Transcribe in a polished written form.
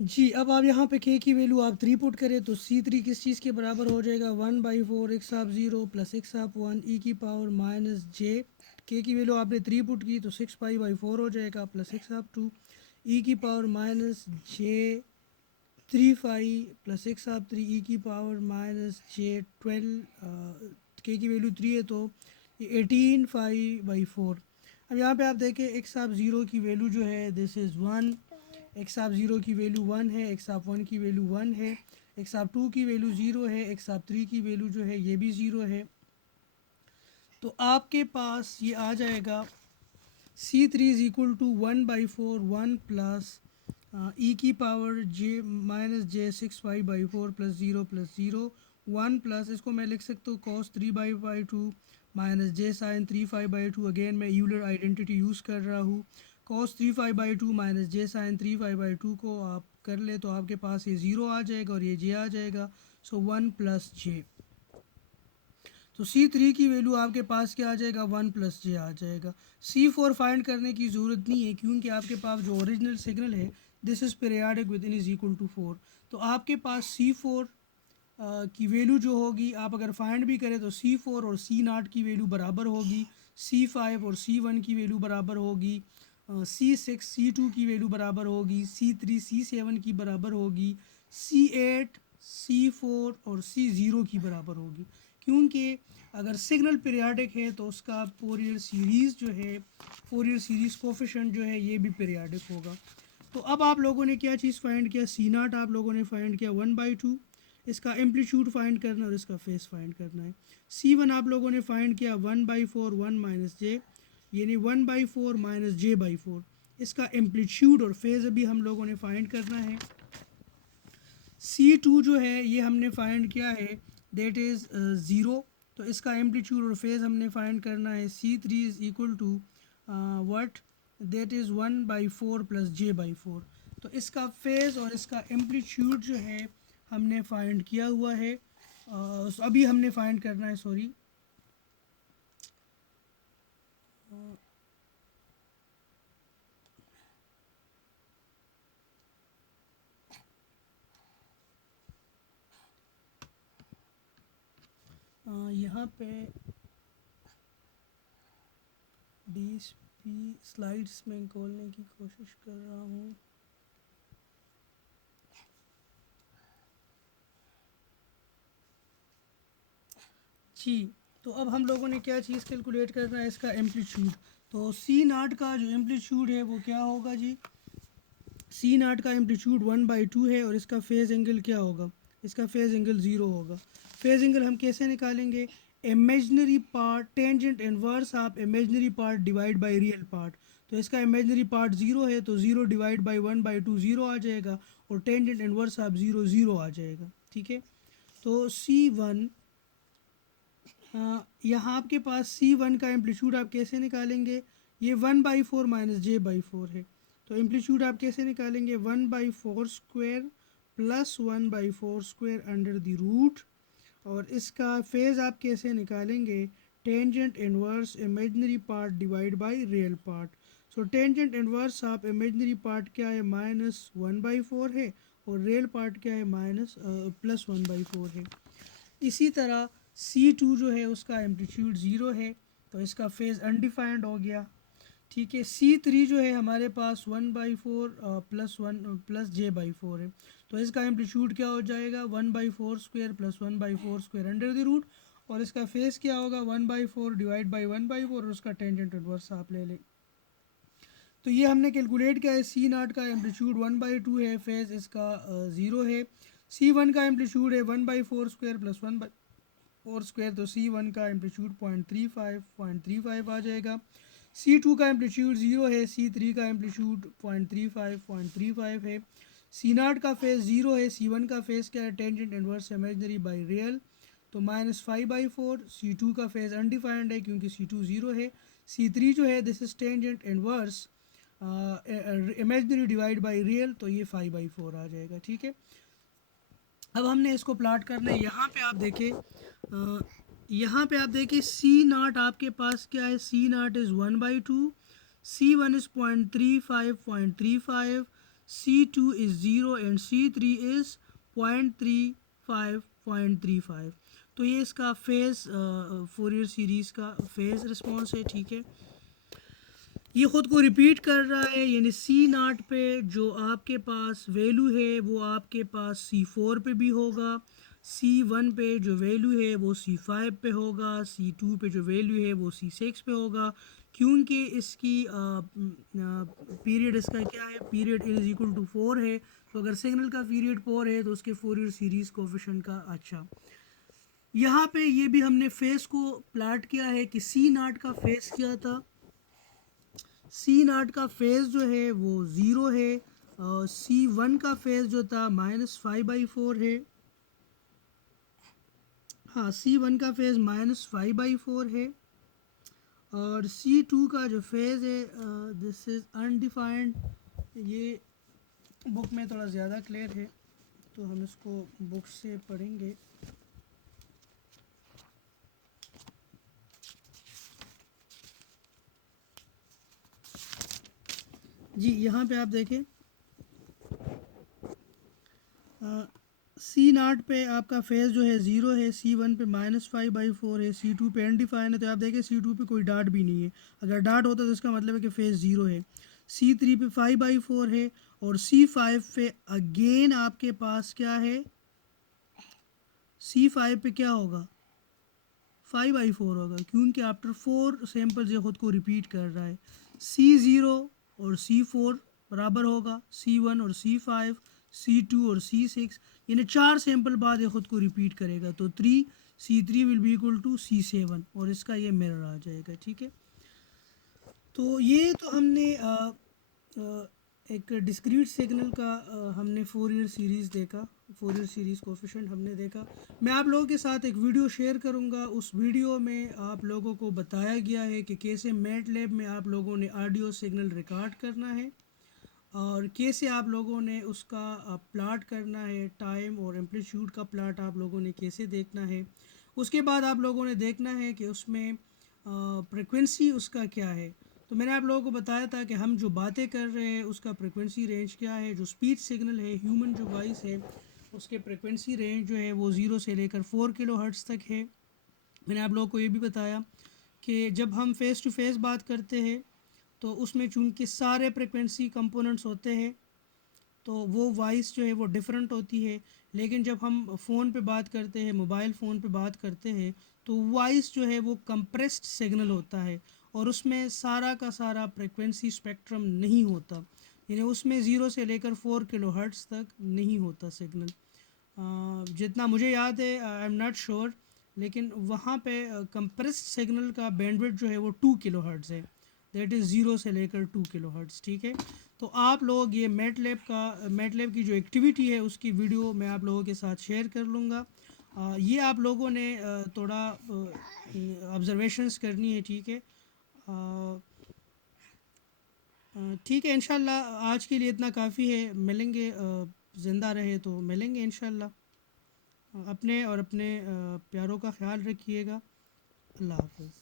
जी, अब आप यहाँ पे के की वैल्यू आप 3 पुट करें तो C3 किस चीज़ के बराबर हो जाएगा 1/4 x of 0 plus x of 1 e की पावर माइनस जे। के की वैल्यू आपने 3 पुट की तो 6π/4 हो जाएगा प्लस x ऑफ 2 e की power minus J 3 plus x of 3 e की पावर माइनस जे 12। के की वैल्यू 3 है तो ये 18π/4। अब यहाँ पे आप देखें x ऑफ 0 की वैल्यू जो है this is 1, x of zero की वैल्यू 1 है, एक्स ऑफ 1 की वैल्यू 1 है, एक्स ऑफ 2 की वैल्यू 0 है, एक्स ऑफ 3 की वैल्यू जो है ये भी 0 है। तो आपके पास ये आ जाएगा C3 is equal to 1/4 1 plus e की power j minus j 6π/4 plus zero 1 plus इसको मैं लिख सकता हूँ cos 3π/2 minus j sine 3π/2। Again मैं यूलर आइडेंटिटी यूज़ कर रहा हूँ। कॉस 3π/2 माइनस जे साइन 3π/2 को आप कर ले तो आपके पास ये ज़ीरो आ जाएगा और ये जे आ जाएगा। सो 1 प्लस जे। तो C3 की वैल्यू आपके पास क्या आ जाएगा 1 प्लस जे आ जाएगा। C4 फाइंड करने की ज़रूरत नहीं है क्योंकि आपके पास जो ओरिजिनल सिग्नल है this is periodic with n is equal to 4। तो आपके पास C4 की वैल्यू जो होगी आप अगर फाइंड भी करें तो C4 और C0 की वैल्यू बराबर होगी, C5 और C1 की वैल्यू बराबर होगी, C6 C2 की वैल्यू बराबर होगी, C3 C7 की बराबर होगी, C8 C4 और C0 की बराबर होगी। क्योंकि अगर सिग्नल पीरियाडिक है तो उसका फोरियर सीरीज़ जो है, फोरियर सीरीज़ कोफिशिएंट जो है ये भी पीरियाडिक होगा। तो अब आप लोगों ने क्या चीज़ फाइंड किया, C0 आप लोगों ने फाइंड किया 1/2, इसका एम्पलीट्यूड फाइंड करना है और इसका फेस फाइंड करना है। C1 आप लोगों ने फाइंड किया 1/4 1 माइनस जे, यानी 1/4 माइनस जे/4। इसका एम्पलीट्यूड और फेज़ अभी हम लोगों ने फाइंड करना है। C2 जो है ये हमने फाइंड किया है दैट इज़ 0। तो इसका एम्पलीट्यूड और फेज़ हमने फाइंड करना है। C3 is equal to what, that is 1/4 plus जे/4। तो इसका फेज़ और इसका एम्पलीट्यूड जो है हमने फाइंड किया हुआ है। अभी हमने फाइंड करना है, सॉरी। यहाँ पे 20 भी स्लाइड्स में खोलने की कोशिश कर रहा हूँ। जी, तो अब हम लोगों ने क्या चीज़ कैलकुलेट करना है, इसका एम्पलीट्यूड। तो C0 का जो एम्पलीट्यूड है वो क्या होगा जी, C0 का एम्पलीट्यूड 1/2 है और इसका फेज़ एंगल क्या होगा, इसका फेज़ एंगल 0 होगा। फेज़ एंगल हम कैसे निकालेंगे, imaginary part tangent inverse of imaginary part divide by real part. तो इसका इमेजनरी पार्ट 0 है तो 0 डिवाइड बाई 1/2 0 आ जाएगा और टेंजेंट इनवर्स ऑफ 0 0 आ जाएगा। ठीक है, तो C1 यहाँ आपके पास C1 का एम्पलीट्यूड आप कैसे निकालेंगे, ये 1/4 माइनस जे/4 है। तो एम्पलीट्यूड आप कैसे निकालेंगे 1/4 square plus 1/4 square under the root. और इसका फेज़ आप कैसे निकालेंगे, tangent inverse imaginary part divide by real part. So tangent inverse of imaginary part क्या है -1/4 है और रियल पार्ट क्या है +1/4 है। इसी तरह C2 जो है उसका एम्पलीट्यूड 0 है तो इसका फेज़ अनडिफाइंड हो गया। ठीक है, C3 जो है हमारे पास 1/4 प्लस जे/4 है तो इसका एम्पलीट्यूड क्या हो जाएगा 1/4 square plus 1/4 square under the root. और इसका फेस क्या होगा 1/4 डिवाइड बाई 1/4 और उसका टेंजेंट इनवर्स आप ले लें। तो ये हमने कैलकुलेट किया है। C0 का एम्पलीट्यूड 1/2 है, फेज़ इसका 0 है। C1 का एम्पलीट्यूड है 1/4 स्क्वायर प्लस 1/4 स्क्वायर तो C1 का एम्पलीट्यूड 0.35 आ जाएगा। C2 का एम्पलीट्यूड 0 है, C3 का एम्पलीट्यूड 0.35 है। C0 का फेज़ 0 है, C1 का फेज़ क्या है tangent inverse imaginary by real तो -5/4। C2 का फेज़ अनडिफाइंड है क्योंकि C2 0 है। C3 जो है this is tangent inverse imaginary divide by real तो ये 5/4 आ जाएगा। ठीक है, अब हमने इसको प्लाट करना है। यहाँ पे आप देखिए C0 आपके पास क्या है, C0 is 1/2, C1 is 0.35, C2 is 0 and C3 is 0.35. तो ये इसका फेज़ फोरियर सीरीज़ का फेज़ रिस्पॉन्स है, ठीक है। ये ख़ुद को रिपीट कर रहा है, यानी C0 पे जो आपके पास वैल्यू है वो आपके पास C4 पे भी होगा, C1 पे जो वैल्यू है वो C5 पे होगा, C2 पे जो वैल्यू है वो C6 पे होगा, क्योंकि इसकी पीरियड इसका क्या है, पीरियड इज इक्वल टू 4 है। तो अगर सिग्नल का पीरियड 4 है तो उसके फोरियर सीरीज़ कोफिशिएंट का अच्छा। यहाँ पे ये भी हमने फेस को प्लाट किया है कि C0 का फेस क्या था। C0 का फेज़ जो है वो 0 है, C1 का फेज़ जो था -5/4 है। हाँ, C1 का फेज़ -5/4 है और C2 का जो फेज़ है दिस इज़ अनडिफाइंड। ये बुक में थोड़ा ज़्यादा क्लियर है तो हम इसको बुक से पढ़ेंगे। जी यहाँ पे आप देखें C0 पे आपका फेज़ जो है 0 है, C1 पे -5/4 है, C2 पे अनडिफाइन है। तो आप देखें C2 पे कोई डाट भी नहीं है, अगर डाट होता तो इसका मतलब है कि फेज़ 0 है। C3 पे 5/4 है और C5 पे अगेन आपके पास क्या है, C5 पे क्या होगा, 5/4 होगा, क्योंकि आफ्टर 4 सैम्पल्स ये ख़ुद को रिपीट कर रहा है। C0 और C4 बराबर होगा C1 और C5, C2 और C6, यानी 4 सैम्पल बाद ये ख़ुद को रिपीट करेगा। तो C3 will be equal to C7 और इसका ये मिरर आ जाएगा, ठीक है। तो ये तो हमने एक डिस्क्रीट सिग्नल का हमने फोरियर सीरीज़ देखा, फोरियर सीरीज़ कोफिशिएंट हमने देखा। मैं आप लोगों के साथ एक वीडियो शेयर करूंगा, उस वीडियो में आप लोगों को बताया गया है कि कैसे मैटलैब में आप लोगों ने ऑडियो सिग्नल रिकॉर्ड करना है और कैसे आप लोगों ने उसका प्लाट करना है, टाइम और एम्पलीट्यूड का प्लाट आप लोगों ने कैसे देखना है। उसके बाद आप लोगों ने देखना है कि उसमें फ्रिक्वेंसी उसका क्या है। तो मैंने आप लोगों को बताया था कि हम जो बातें कर रहे हैं उसका फ्रिक्वेंसी रेंज क्या है। जो स्पीच सिग्नल है, ह्यूमन जो वॉइस है, उसके फ्रिक्वेंसी रेंज जो है वो 0 से लेकर 4 किलोहर्ट्ज़ तक है। मैंने आप लोगों को ये भी बताया कि जब हम फ़ेस टू फेस बात करते हैं तो उसमें चूँकि सारे फ्रिक्वेंसी कंपोनेंट्स होते हैं तो वो वॉइस जो है वो डिफरेंट होती है। लेकिन जब हम फ़ोन पे बात करते हैं, मोबाइल फ़ोन पे बात करते हैं, तो वॉइस जो है वो कंप्रेस्ड सिग्नल होता है और उसमें सारा का सारा फ्रिक्वेंसी स्पेक्ट्रम नहीं होता, यानी उसमें 0 से लेकर 4 किलोहर्ट्ज़ तक नहीं होता सिग्नल। जितना मुझे याद है, आई एम नॉट श्योर, लेकिन वहाँ पे कंप्रेस्ड सिग्नल का बैंडविड्थ जो है वो 2 किलोहर्ट्ज़ है, दैट इज़ 0 से लेकर 2 किलोहर्ट्ज़, ठीक है। तो आप लोग ये मैटलैब की जो एक्टिविटी है उसकी वीडियो मैं आप लोगों के साथ शेयर कर लूँगा। ये आप लोगों ने थोड़ा ऑब्जर्वेशंस करनी है, ठीक है। ठीक है, इंशाल्लाह आज के लिए इतना काफ़ी है। मिलेंगे, ज़िंदा रहे तो मिलेंगे इंशाल्लाह। अपने और अपने प्यारों का ख्याल रखिएगा। अल्लाह हाफ़िज़।